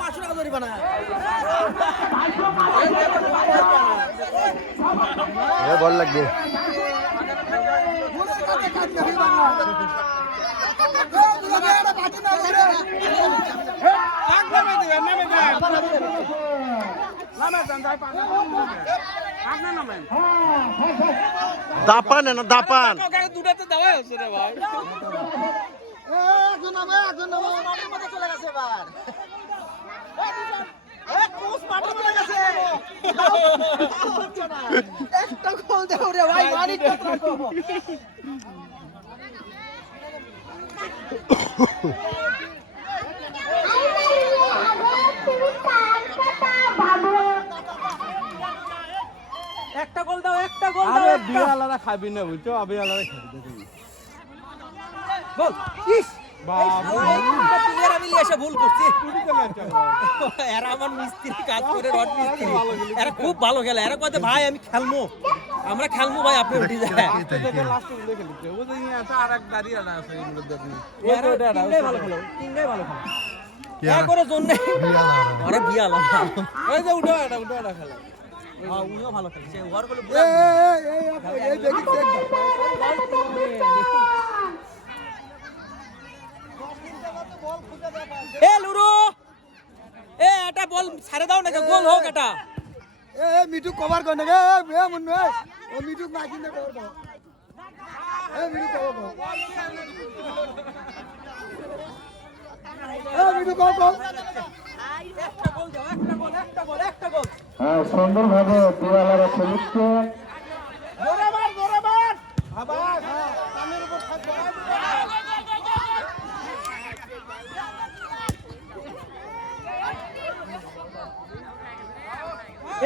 পাঁচশো টাকা ধরিবা না বল লাগবে। দাপান না দাপান দুটাতে দেওয়াই হচ্ছে রে ভাই গোল দাও একটা বিয়ালারা খাবি না বুঝছ? বিয়ালারা খাবি গোল ইস! ভুল করছি। এরা আমার মিস্ত্রি কাজ করে রড মিস্ত্রি। এরা খুব ভালো খেলে। এরা কয় ভাই আমি খেলব আমরা খেলব ভাই আপনি উঠে যায় জন্য আরে বিয়াল ওই যে উঠো এটা উঠো এটা খেলা। উনিও ভালো খেলছে ওয়ার বলে এ লুরু! এ এটা বল ছাড়ে দাও নাকি? গোল হোক এটা। এ মিঠু কভার করে নাকি? এ মুন্নু এ। ও মিঠু না কিনে কভার কর। এ মিঠু কভার কর। এ মিঠু কভার দাও একটা গোল একটা গোল একটা গোল হ্যাঁ সুন্দরভাবে দেওয়ালারা মার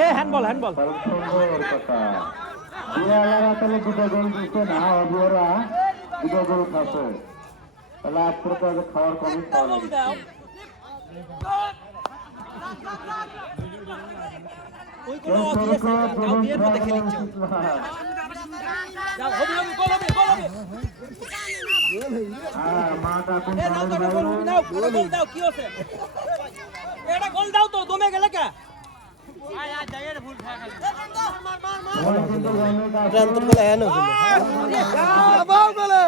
এ হ্যান্ডবল হ্যান্ডবল সুন্দর কথা। দেওয়ালারা তাহলে দুটো গোল দিচ্ছে। না অবিওরা দুটো গোল খাচ্ছে। তাহলে আজ করে খাওয়ার কমই খাওয়া দাও। ওই কোনো অসুবিধা নেই বিয়ের মধ্যে খেলিচ্ছে যাও। হবি হবি গোল হবে গোল হবে। হ্যাঁ মাঠ এখন এ নাও তো গোল হবি নাও গোল গোল দাও কি হচ্ছে? এটা গোল দাও তো দমে গেলে কে? সময় কিন্তু অনেক আছে। চাপাও গলে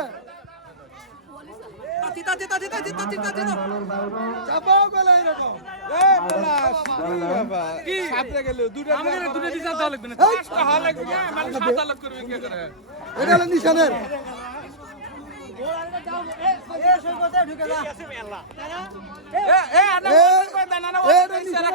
তাতি তাতে তাতে তাতে তাতি চাপাও গেল এরকম। এ পলাশ কি সাথে গেল দুটো আমাদের দুটো দিশা দাও লাগবে না। পাঁচটা হাল লাগবে না মানে সাত আলাদা করবে কি করে? এটা হলো নিশানের। এ এ এ এ